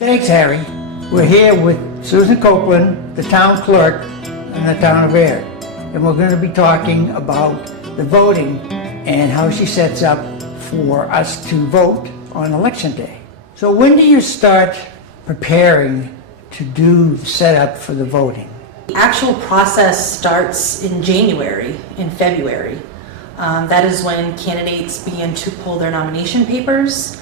Thanks, Harry. We're here with Susan Copeland, the town clerk in the town of Ayer, and we're going to be talking about the voting and how she sets up for us to vote on election day. So when do you start preparing to do setup for the voting? The actual process starts in January, in February. That is when candidates begin to pull their nomination papers,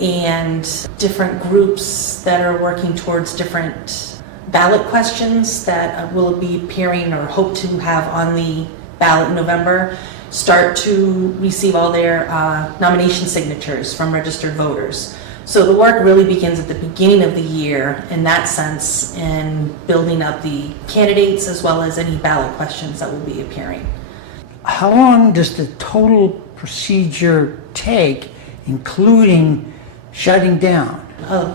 and different groups that are working towards different ballot questions that will be appearing or hope to have on the ballot in November start to receive all their nomination signatures from registered voters. So the work really begins at the beginning of the year in that sense, in building up the candidates as well as any ballot questions that will be appearing. How long does the total procedure take, including shutting down?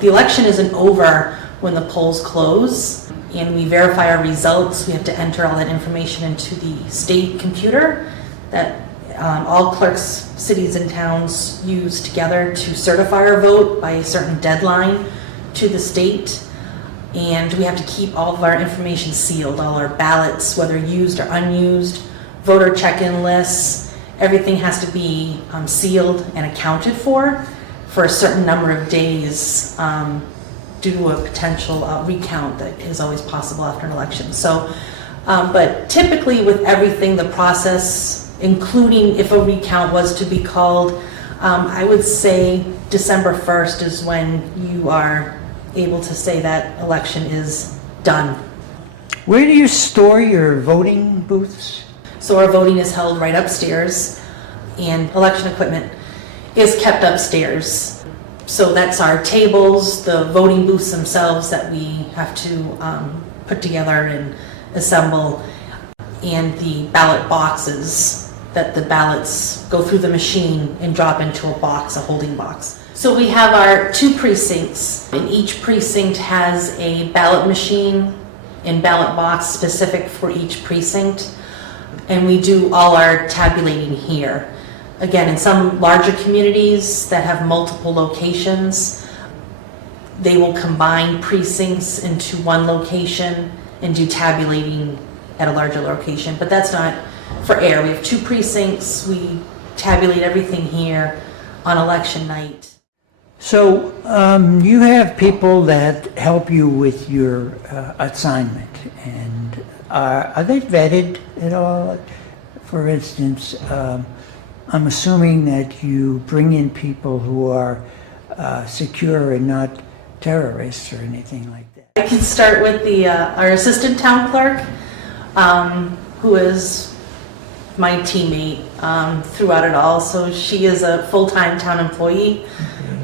The election isn't over when the polls close, and we verify our results. We have to enter all that information into the state computer that all clerks, cities, and towns use together to certify our vote by a certain deadline to the state. And we have to keep all of our information sealed, all our ballots, whether used or unused, voter check-in lists, everything has to be sealed and accounted for a certain number of days due to a potential recount that is always possible after an election. So, but typically with everything, the process, including if a recount was to be called, I would say December 1st is when you are able to say that election is done. Where do you store your voting booths? So our voting is held right upstairs, and election equipment is kept upstairs. So that's our tables, the voting booths themselves that we have to put together and assemble, and the ballot boxes that the ballots go through the machine and drop into a box, a holding box. So we have our 2 precincts, and each precinct has a ballot machine and ballot box specific for each precinct. And we do all our tabulating here. Again, in some larger communities that have multiple locations, they will combine precincts into one location and do tabulating at a larger location. But that's not for Ayer. We have 2 precincts. We tabulate everything here on election night. So you have people that help you with your assignment, and are they vetted at all? For instance, I'm assuming that you bring in people who are secure and not terrorists or anything like that. I can start with our assistant town clerk, who is my teammate throughout it all. So she is a full-time town employee,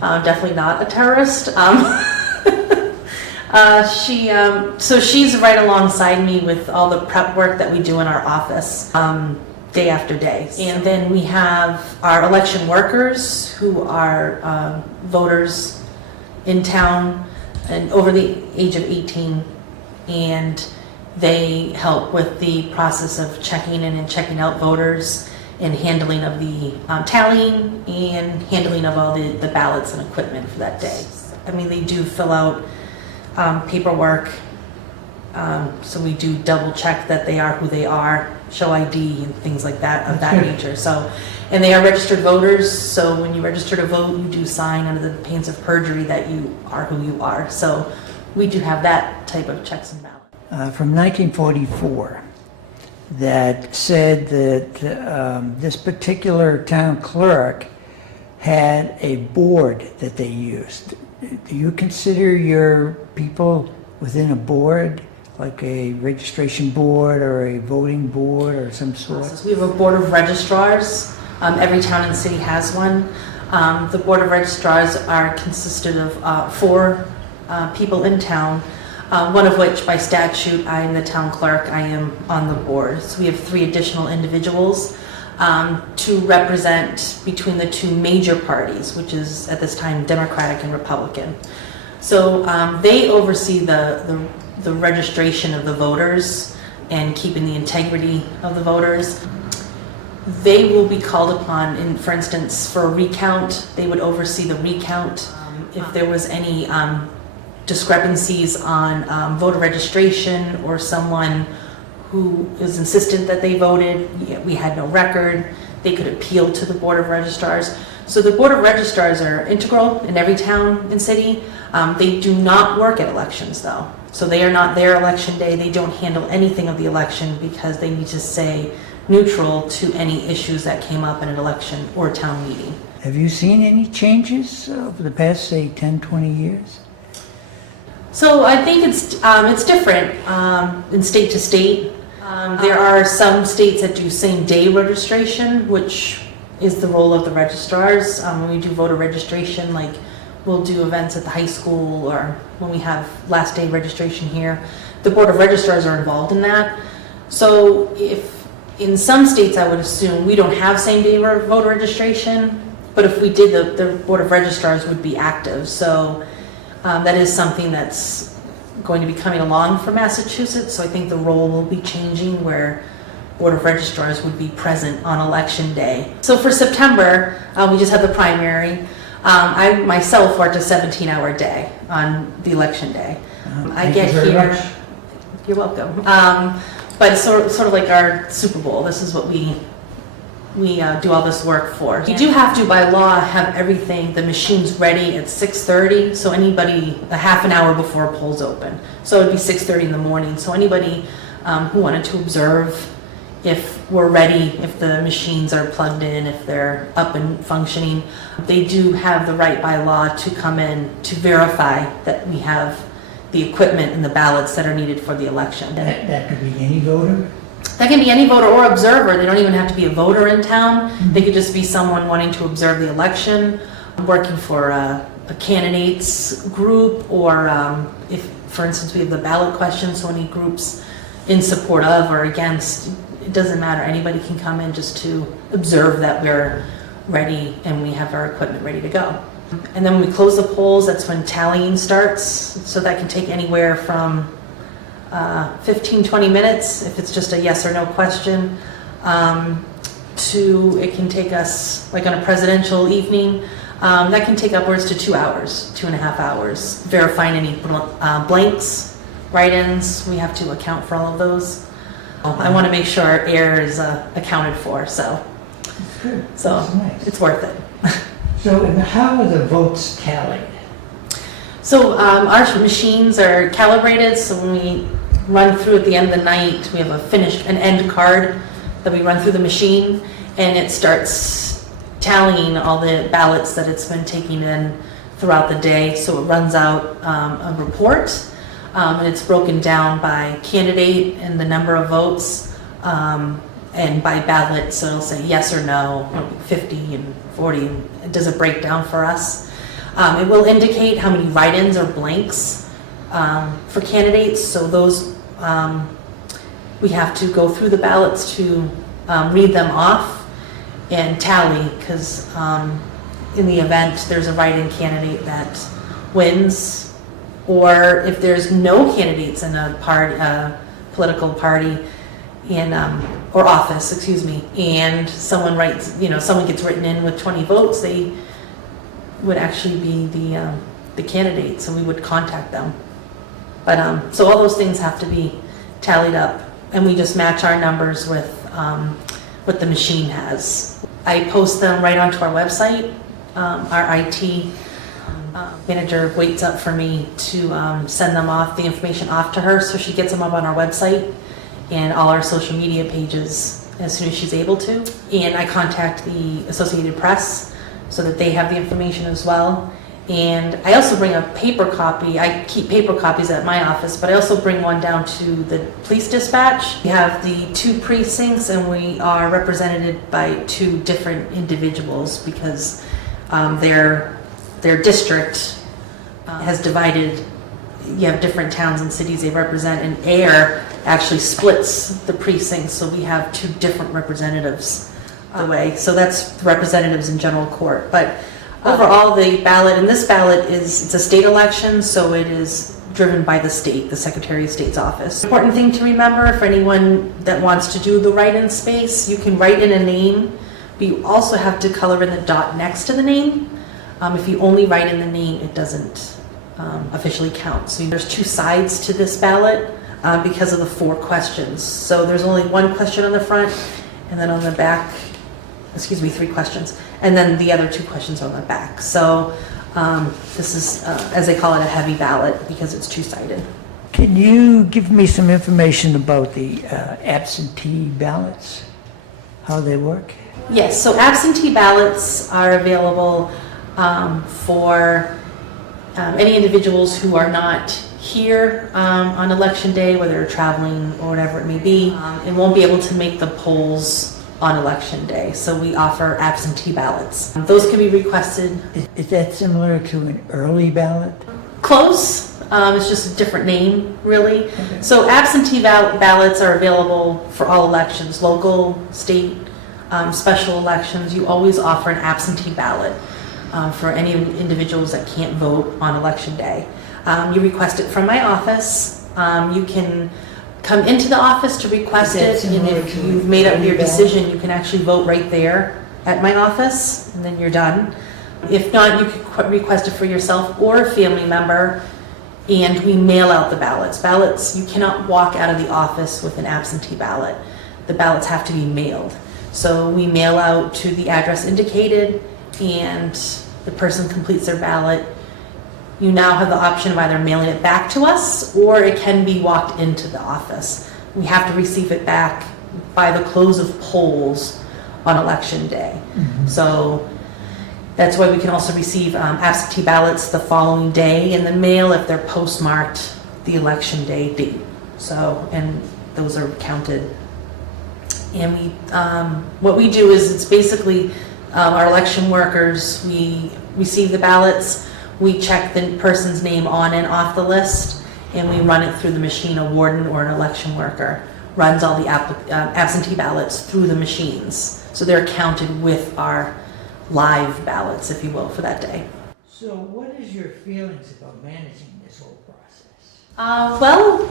definitely not a terrorist. So she's right alongside me with all the prep work that we do in our office day after day. And then we have our election workers who are voters in town and over the age of 18, and they help with the process of checking in and checking out voters and handling of the tallying and handling of all the ballots and equipment for that day. I mean, they do fill out paperwork, so we do double check that they are who they are, show ID and things like that of that nature. So, and they are registered voters, so when you register to vote, you do sign under the pains of perjury that you are who you are. So we do have that type of checks and balances. From 1944, that said that this particular town clerk had a board that they used. Do you consider your people within a board, like a registration board or a voting board or some sort? We have a board of registrars. Every town and city has one. The board of registrars are consisted of 4 people in town, one of which by statute, I am the town clerk, I am on the board. So we have 3 additional individuals to represent between the 2 major parties, which is at this time Democratic and Republican. So they oversee the registration of the voters and keeping the integrity of the voters. They will be called upon, for instance, for a recount. They would oversee the recount. If there was any discrepancies on voter registration or someone who is insistent that they voted, yet we had no record, they could appeal to the Board of Registrars. So the Board of Registrars are integral in every town and city. They do not work at elections though. So they are not there election day. They don't handle anything of the election because they need to stay neutral to any issues that came up in an election or town meeting. Have you seen any changes over the past, say, 10, 20 years? So I think it's different in state to state. There are some states that do same day registration, which is the role of the registrars. When we do voter registration, like we'll do events at the high school or when we have last day registration here, the Board of Registrars are involved in that. So if in some states, I would assume we don't have same day voter registration, but if we did, the Board of Registrars would be active. So that is something that's going to be coming along for Massachusetts. So I think the role will be changing where Board of Registrars would be present on election day. So for September, we just had the primary. I myself worked a 17-hour day on the election day. I get here. You're welcome. But it's sort of like our Super Bowl. This is what we do all this work for. You do have to, by law, have everything, the machines ready at 6:30. So anybody, a half an hour before polls open. So it'd be 6:30 in the morning. So anybody who wanted to observe if we're ready, if the machines are plugged in, if they're up and functioning, they do have the right by law to come in to verify that we have the equipment and the ballots that are needed for the election. That could be any voter? That can be any voter or observer. They don't even have to be a voter in town. They could just be someone wanting to observe the election, working for a candidates group, or if, for instance, we have the ballot questions, so any groups in support of or against, it doesn't matter. Anybody can come in just to observe that we're ready and we have our equipment ready to go. And then when we close the polls, that's when tallying starts. So that can take anywhere from 15-20 minutes if it's just a yes or no question, to it can take us, like on a presidential evening, that can take upwards to 2 hours, 2.5 hours, verifying any blanks, write-ins. We have to account for all of those. I want to make sure our Ayer is accounted for, so That's good. so That's nice. it's worth it. So how are the votes tallied? So our machines are calibrated, so when we run through at the end of the night, we have an end card that we run through the machine, and it starts tallying all the ballots that it's been taking in throughout the day. So it runs out a report, and it's broken down by candidate and the number of votes, and by ballot, so it'll say yes or no, 50 and 40, and it does a breakdown for us. It will indicate how many write-ins or blanks for candidates, so those, we have to go through the ballots to read them off and tally, because in the event there's a write-in candidate that wins, or if there's no candidates in a political party or office, excuse me, and someone writes, someone gets written in with 20 votes, they would actually be the candidate, so we would contact them. But so all those things have to be tallied up, and we just match our numbers with what the machine has. I post them right onto our website. Our IT manager waits up for me to send them off, the information off to her, so she gets them up on our website and all our social media pages as soon as she's able to. And I contact the Associated Press so that they have the information as well. And I also bring a paper copy. I keep paper copies at my office, but I also bring one down to the police dispatch. We have the 2 precincts, and we are represented by 2 different individuals because their district has divided. You have different towns and cities they represent, and Ayer actually splits the precincts, so we have 2 different representatives away. So that's representatives in general court. But overall, the ballot, and this ballot it's a state election, so it is driven by the state, the Secretary of State's office. Important thing to remember for anyone that wants to do the write-in space, you can write in a name, but you also have to color in the dot next to the name. If you only write in the name, it doesn't officially count. So there's two sides to this ballot because of the 4 questions. So there's only 1 question on the front, and then on the back, 3 questions, and then the other 2 questions on the back. So this is, as they call it, a heavy ballot because it's 2-sided. Can you give me some information about the absentee ballots, how they work? Yes, so absentee ballots are available for any individuals who are not here on election day, whether they're traveling or whatever it may be, and won't be able to make the polls on election day. So we offer absentee ballots. Those can be requested. Is that similar to an early ballot? Close. It's just a different name, really. Okay. So absentee ballots are available for all elections, local, state, special elections. You always offer an absentee ballot for any individuals that can't vote on election day. You request it from my office. You can come into the office to request it, and if you've made up your decision, you can actually vote right there at my office, and then you're done. If not, you can request it for yourself or a family member, and we mail out the ballots. Ballots, you cannot walk out of the office with an absentee ballot. The ballots have to be mailed. So we mail out to the address indicated, and the person completes their ballot. You now have the option of either mailing it back to us, or it can be walked into the office. We have to receive it back by the close of polls on election day. Mm-hmm. So that's why we can also receive absentee ballots the following day in the mail if they're postmarked the election day date. So, and those are counted. And we, what we do is it's basically our election workers, we receive the ballots, we check the person's name on and off the list, and we run it through the machine. A warden or an election worker runs all the absentee ballots through the machines. So they're counted with our live ballots, if you will, for that day. So what is your feelings about managing this whole process? Well,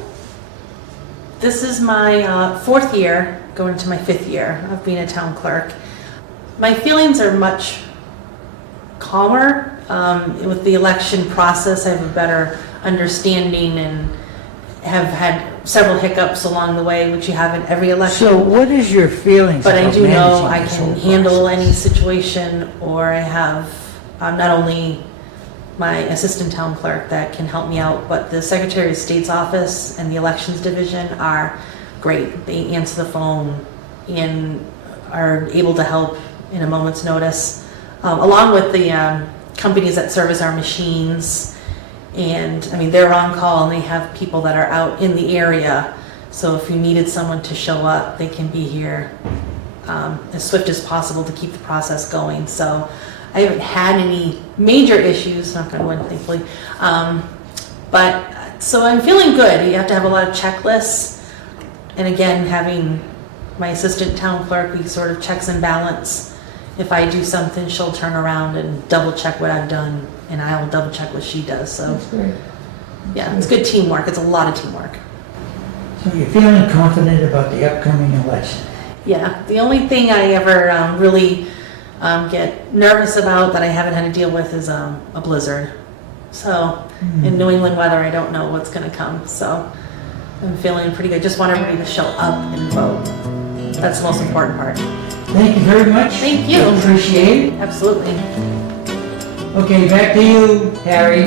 this is my 4th year, going into my 5th year of being a town clerk. My feelings are much calmer. With the election process, I have a better understanding and have had several hiccups along the way, which you have in every election. So what is your feelings But about I do know managing I this can whole handle process? any situation, or I have not only my assistant town clerk that can help me out, but the Secretary of State's office and the elections division are great. They answer the phone and are able to help in a moment's notice, along with the companies that service our machines. And I mean, they're on call and they have people that are out in the area. So if you needed someone to show up, they can be here as swift as possible to keep the process going. So I haven't had any major issues, knock on wood, thankfully. But so I'm feeling good. You have to have a lot of checklists. And again, having my assistant town clerk, we sort of checks and balance. If I do something, she'll turn around and double check what I've done, and I will double check what she does. So That's great. yeah, it's good teamwork. It's a lot of teamwork. So you're feeling confident about the upcoming election? Yeah, the only thing I ever really get nervous about that I haven't had to deal with is a blizzard. So in New England weather, I don't know what's going to come. So I'm feeling pretty good. Just want everybody to show up and vote. That's the most important part. Thank you very much. Thank you. Appreciate it. Absolutely. Okay, back to you, Harry.